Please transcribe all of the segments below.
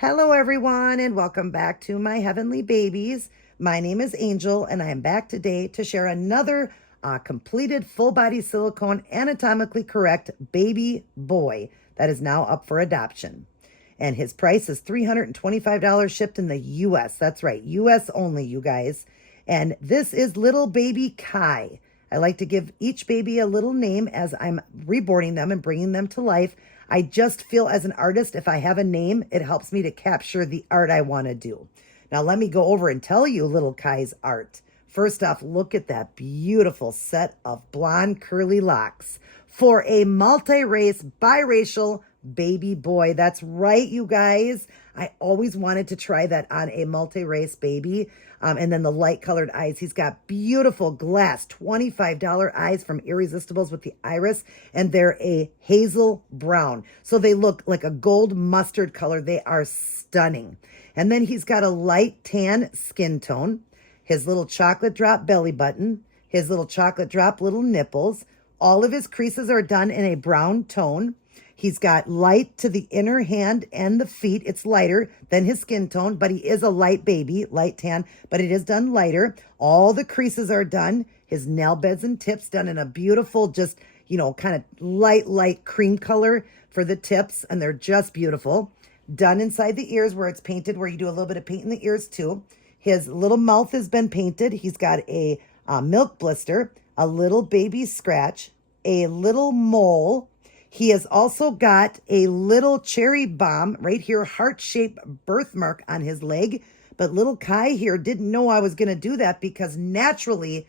Hello, everyone, and welcome back to my heavenly babies. My name is Angel, and I am back today to share another completed full body silicone anatomically correct baby boy that is now up for adoption. And his price is $325 shipped in the US. That's right, US only, you guys. And this is little baby Kai. I like to give each baby a little name as I'm reborning them and bringing them to life. I just feel as an artist, if I have a name, it helps me to capture the art I want to do. Now, let me go over and tell you little Kai's art. First off, look at that beautiful set of blonde curly locks for a multi-race biracial baby boy. That's right, you guys. I always wanted to try that on a multi-race baby. And then the light colored eyes. He's got beautiful glass $25 eyes from Irresistibles with the iris, and they're a hazel brown. So they look like a gold mustard color. They are stunning. And then he's got a light tan skin tone, his little chocolate drop belly button, his little chocolate drop little nipples. All of his creases are done in a brown tone. He's got light to the inner hand and the feet. It's lighter than his skin tone, but he is a light baby, light tan, but it is done lighter. All the creases are done. His nail beds and tips done in a beautiful, just, kind of light cream color for the tips, and they're just beautiful. Done inside the ears where it's painted, where you do a little bit of paint in the ears too. His little mouth has been painted. He's got a milk blister, a little baby scratch, a little mole. He has also got a little cherry bomb right here, heart-shaped birthmark on his leg. But little Kai here didn't know I was going to do that because naturally,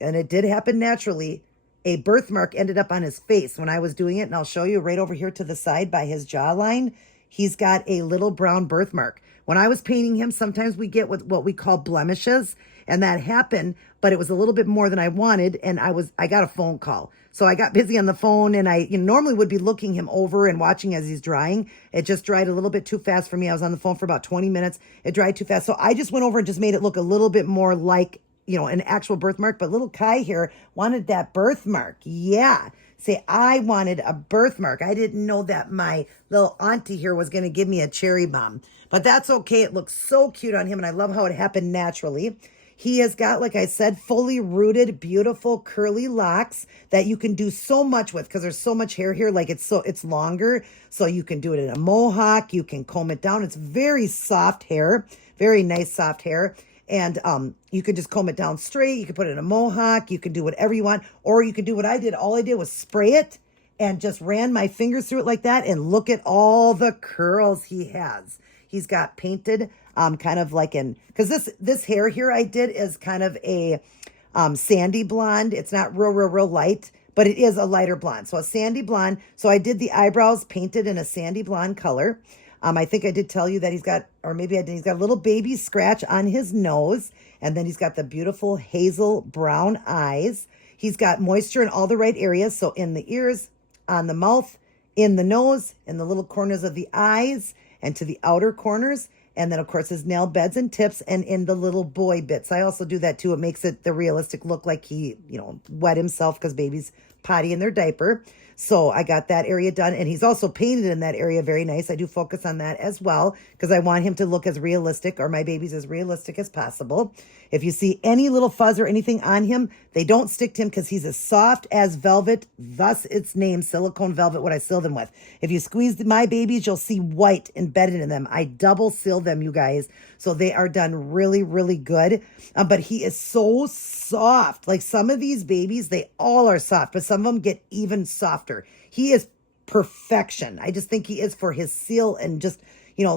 and it did happen naturally, a birthmark ended up on his face when I was doing it. And I'll show you right over here to the side by his jawline. He's got a little brown birthmark. When I was painting him, sometimes we get what we call blemishes, and that happened, but it was a little bit more than I wanted, and I got a phone call. So I got busy on the phone, and I normally would be looking him over and watching as he's drying. It just dried a little bit too fast for me. I was on the phone for about 20 minutes. It dried too fast. So I just went over and just made it look a little bit more like, an actual birthmark. But little Kai here wanted that birthmark. Yeah. Say, I wanted a birthmark. I didn't know that my little auntie here was going to give me a cherry bomb. But that's okay. It looks so cute on him, and I love how it happened naturally. He has got, like I said, fully rooted, beautiful curly locks that you can do so much with because there's so much hair here. Like it's longer, so you can do it in a mohawk. You can comb it down. It's very soft hair, very nice soft hair. And you can just comb it down straight. You can put it in a mohawk. You can do whatever you want. Or you can do what I did. All I did was spray it and just ran my fingers through it like that. And look at all the curls he has. He's got painted kind of like because this hair here I did is kind of a sandy blonde. It's not real light, but it is a lighter blonde. So a sandy blonde. So I did the eyebrows painted in a sandy blonde color. I think I did tell you that he's got a little baby scratch on his nose. And then he's got the beautiful hazel brown eyes. He's got moisture in all the right areas. So in the ears, on the mouth, in the nose, in the little corners of the eyes, and to the outer corners. And then, of course, his nail beds and tips and in the little boy bits. I also do that, too. It makes it the realistic look like he, wet himself because babies potty in their diaper. So I got that area done. And he's also painted in that area very nice. I do focus on that as well because I want him to look as realistic, or my babies as realistic as possible. If you see any little fuzz or anything on him, they don't stick to him because he's as soft as velvet. Thus its name, silicone velvet, what I seal them with. If you squeeze my babies, you'll see white embedded in them. I double seal them, you guys. So they are done really, really good. But he is so soft. Like some of these babies, they all are soft, but some of them get even softer. He is perfection. I just think he is for his seal and just,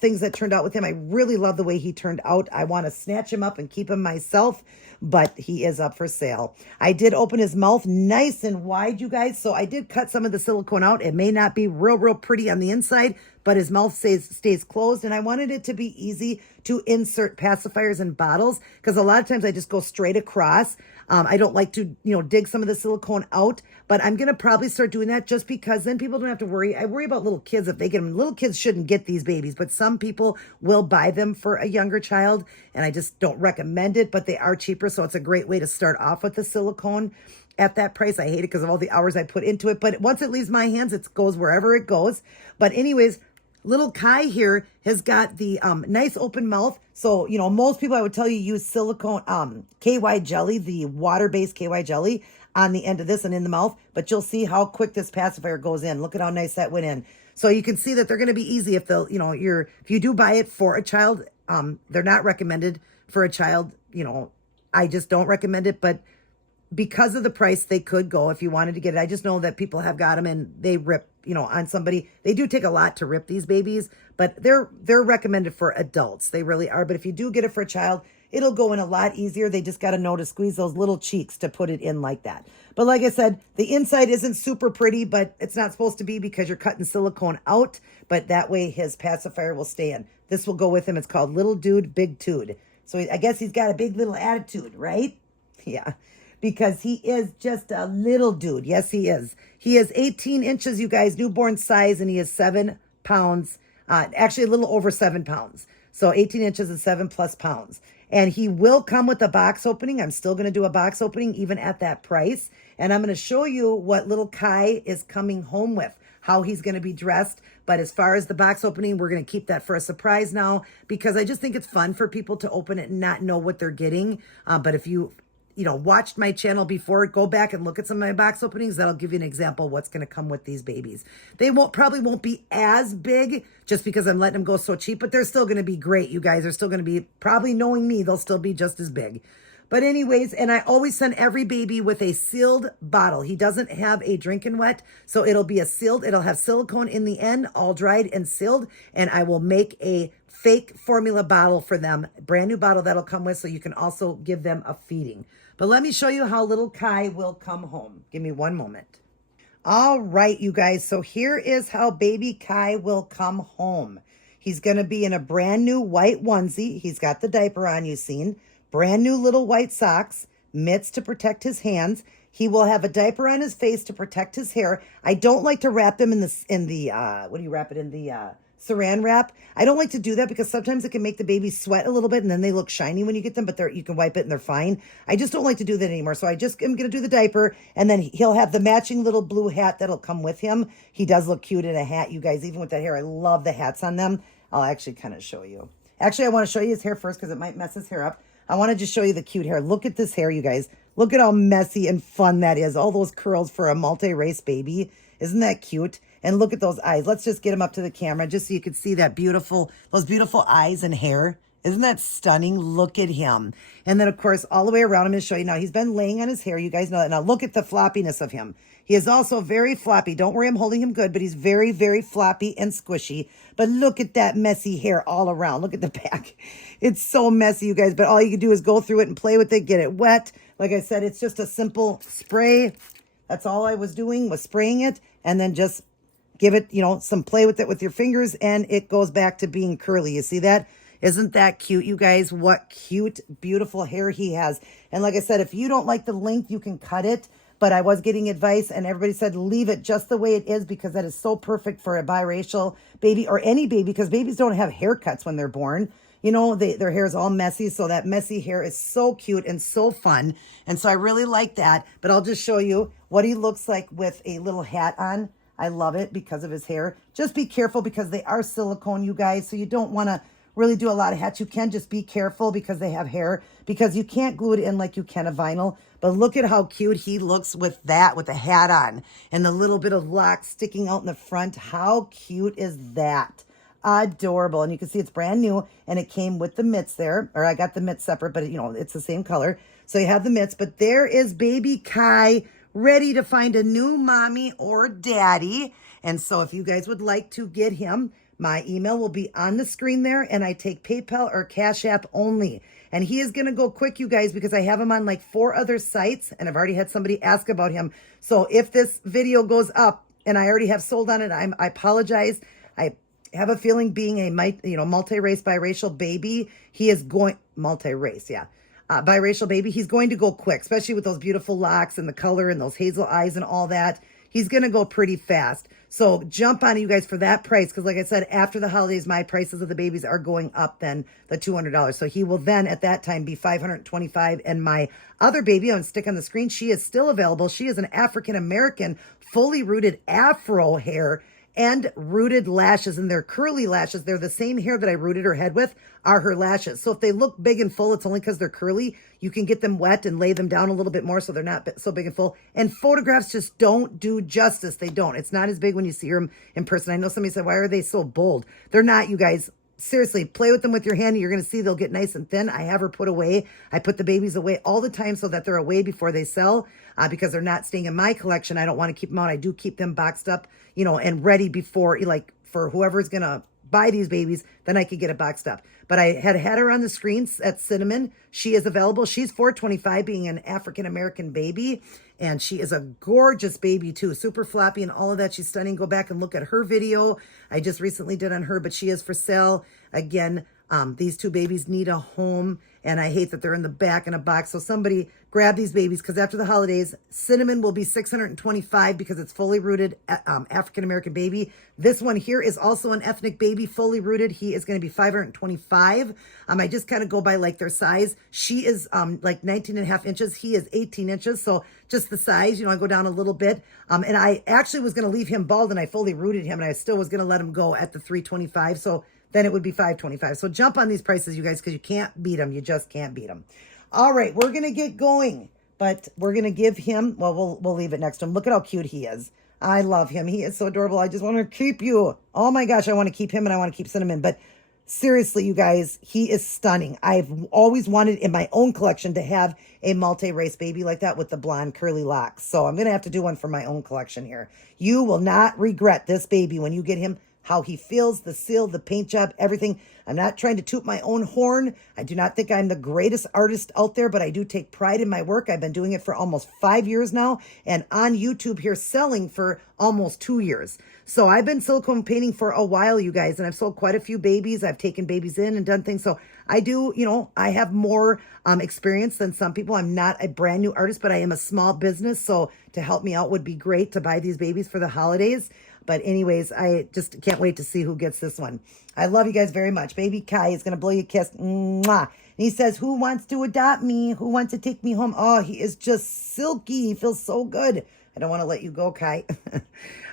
things that turned out with him. I really love the way he turned out. I want to snatch him up and keep him myself, but he is up for sale. I did open his mouth nice and wide, you guys. So I did cut some of the silicone out. It may not be real pretty on the inside, but his mouth stays closed. And I wanted it to be easy to insert pacifiers in bottles because a lot of times I just go straight across. I don't like to, dig some of the silicone out, but I'm going to probably start doing that just because then people don't have to worry. I worry about little kids if they get them. Little kids shouldn't get these babies, but some people will buy them for a younger child, and I just don't recommend it, but they are cheaper, so it's a great way to start off with the silicone at that price. I hate it because of all the hours I put into it, but once it leaves my hands, it goes wherever it goes. But anyways, Little Kai here has got the nice open mouth. So, most people, I would tell you, use silicone KY jelly, the water-based KY jelly on the end of this and in the mouth. But you'll see how quick this pacifier goes in. Look at how nice that went in. So you can see that they're going to be easy if they'll, if you do buy it for a child, they're not recommended for a child. I just don't recommend it, but because of the price, they could go if you wanted to get it. I just know that people have got them and they rip, on somebody. They do take a lot to rip these babies, but they're recommended for adults. They really are. But if you do get it for a child, it'll go in a lot easier. They just got to know to squeeze those little cheeks to put it in like that. But like I said, the inside isn't super pretty, but it's not supposed to be because you're cutting silicone out. But that way his pacifier will stay in. This will go with him. It's called Little Dude, Big Tude. So I guess he's got a big little attitude, right? Yeah. Because he is just a little dude. Yes, he is. He is 18 inches, you guys, newborn size, and he is 7 pounds, actually a little over 7 pounds. So 18 inches and 7+ pounds. And he will come with a box opening. I'm still going to do a box opening even at that price. And I'm going to show you what little Kai is coming home with, how he's going to be dressed. But as far as the box opening, we're going to keep that for a surprise now because I just think it's fun for people to open it and not know what they're getting. But if you watched my channel before, go back and look at some of my box openings. That'll give you an example of what's going to come with these babies. They probably won't be as big just because I'm letting them go so cheap, but they're still going to be great. You guys are still going to be, probably knowing me, they'll still be just as big. But anyways, and I always send every baby with a sealed bottle. He doesn't have a drinking wet, so it'll be it'll have silicone in the end, all dried and sealed, and I will make a fake formula bottle for them, brand new bottle that'll come with, so you can also give them a feeding. But let me show you how little Kai will come home. Give me one moment. All right, you guys. So here is how baby Kai will come home. He's going to be in a brand new white onesie. He's got the diaper on, you've seen. Brand new little white socks, mitts to protect his hands. He will have a diaper on his face to protect his hair. I don't like to wrap him in the what do you wrap it in? The saran wrap. I don't like to do that because sometimes it can make the baby sweat a little bit and then they look shiny when you get them, but you can wipe it and they're fine. I just don't like to do that anymore. So I just am going to do the diaper and then he'll have the matching little blue hat that'll come with him. He does look cute in a hat, you guys, even with that hair. I love the hats on them. I'll actually kind of show you. Actually, I want to show you his hair first because it might mess his hair up. I want to just show you the cute hair. Look at this hair, you guys. Look at how messy and fun that is. All those curls for a multi-race baby. Isn't that cute? And look at those eyes. Let's just get them up to the camera just so you can see those beautiful eyes and hair. Isn't that stunning? Look at him. And then, of course, all the way around, I'm going to show you now. He's been laying on his hair. You guys know that. Now, look at the floppiness of him. He is also very floppy. Don't worry, I'm holding him good, but he's very, very floppy and squishy. But look at that messy hair all around. Look at the back. It's so messy, you guys, but all you can do is go through it and play with it, get it wet. Like I said, it's just a simple spray. That's all I was doing, was spraying it, and then just give it, some play with it with your fingers, and it goes back to being curly. You see that? Isn't that cute, you guys? What cute, beautiful hair he has. And like I said, if you don't like the length, you can cut it. But I was getting advice, and everybody said leave it just the way it is because that is so perfect for a biracial baby or any baby because babies don't have haircuts when they're born. Their hair is all messy, so that messy hair is so cute and so fun. And so I really like that. But I'll just show you what he looks like with a little hat on. I love it because of his hair. Just be careful because they are silicone, you guys, so you don't want to really do a lot of hats. You can just be careful because they have hair because you can't glue it in like you can a vinyl. But look at how cute he looks with that, with the hat on and the little bit of locks sticking out in the front. How cute is that? Adorable. And you can see it's brand new and it came with the mitts there, or I got the mitts separate, but it's the same color. So you have the mitts, but there is baby Kai ready to find a new mommy or daddy. And so if you guys would like to get him, my email will be on the screen there, and I take PayPal or Cash App only. And he is going to go quick, you guys, because I have him on like 4 other sites, and I've already had somebody ask about him. So if this video goes up and I already have sold on it, I apologize. I have a feeling being a multi-race biracial baby, he is going multi-race, yeah. Biracial baby, he's going to go quick, especially with those beautiful locks and the color and those hazel eyes and all that. He's going to go pretty fast. So jump on it, you guys, for that price. Because like I said, after the holidays, my prices of the babies are going up then the $200. So he will then at that time be $525. And my other baby, I'm going to stick on the screen. She is still available. She is an African-American, fully rooted Afro hair. and rooted lashes, and they're curly lashes. They're the same hair that I rooted her head with are her lashes. So if they look big and full, it's only because they're curly. You can get them wet and lay them down a little bit more so they're not so big and full. And photographs just don't do justice. They don't. It's not as big when you see them in person. I know somebody said, why are they so bold? They're not, you guys. Seriously, play with them with your hand. You're going to see they'll get nice and thin. I have her put away. I put the babies away all the time so that they're away before they sell because they're not staying in my collection. I don't want to keep them out. I do keep them boxed up, and ready before, like for whoever's going to buy these babies, then I could get it boxed up. But I had her on the screens at Cinnamon. She is available. She's $425, being an African-American baby. And she is a gorgeous baby too. Super floppy and all of that. She's stunning. Go back and look at her video. I just recently did on her, but she is for sale. Again, these two babies need a home. And I hate that they're in the back in a box. So somebody grab these babies because after the holidays, Cinnamon will be $625 because it's fully rooted African-American baby. This one here is also an ethnic baby, fully rooted. He is going to be $525. I just kind of go by like their size. She is like 19 and a half inches. He is 18 inches. So just the size, I go down a little bit. And I actually was going to leave him bald and I fully rooted him and I still was going to let him go at the $325. So then it would be $525. So jump on these prices, you guys, because you can't beat them. You just can't beat them. All right, we're going to get going, but we're going to give him, well, we'll leave it next to him. Look at how cute he is. I love him. He is so adorable. I just want to keep you. Oh my gosh, I want to keep him and I want to keep Cinnamon. But seriously, you guys, he is stunning. I've always wanted in my own collection to have a multi-race baby like that with the blonde curly locks. So I'm going to have to do one for my own collection here. You will not regret this baby when you get him. How he feels, the seal, the paint job, everything. I'm not trying to toot my own horn. I do not think I'm the greatest artist out there, but I do take pride in my work. I've been doing it for almost 5 years now and on YouTube here selling for almost 2 years. So I've been silicone painting for a while, you guys, and I've sold quite a few babies. I've taken babies in and done things. So I do, I have more experience than some people. I'm not a brand new artist, but I am a small business. So to help me out would be great to buy these babies for the holidays. But anyways, I just can't wait to see who gets this one. I love you guys very much. Baby Kai is going to blow you a kiss. Mwah. And he says, who wants to adopt me? Who wants to take me home? Oh, he is just silky. He feels so good. I don't want to let you go, Kai.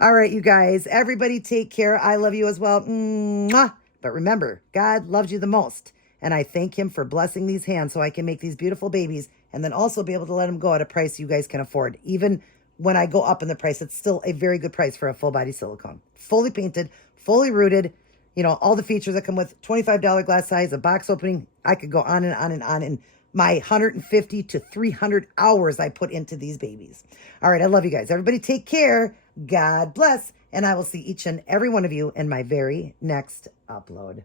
All right, you guys. Everybody take care. I love you as well. Mwah. But remember, God loves you the most. And I thank him for blessing these hands so I can make these beautiful babies and then also be able to let them go at a price you guys can afford. Even when I go up in the price, it's still a very good price for a full body silicone. Fully painted, fully rooted, all the features that come with $25 glass size, a box opening. I could go on and on and on. And my 150 to 300 hours I put into these babies. All right, I love you guys. Everybody take care. God bless. And I will see each and every one of you in my very next upload.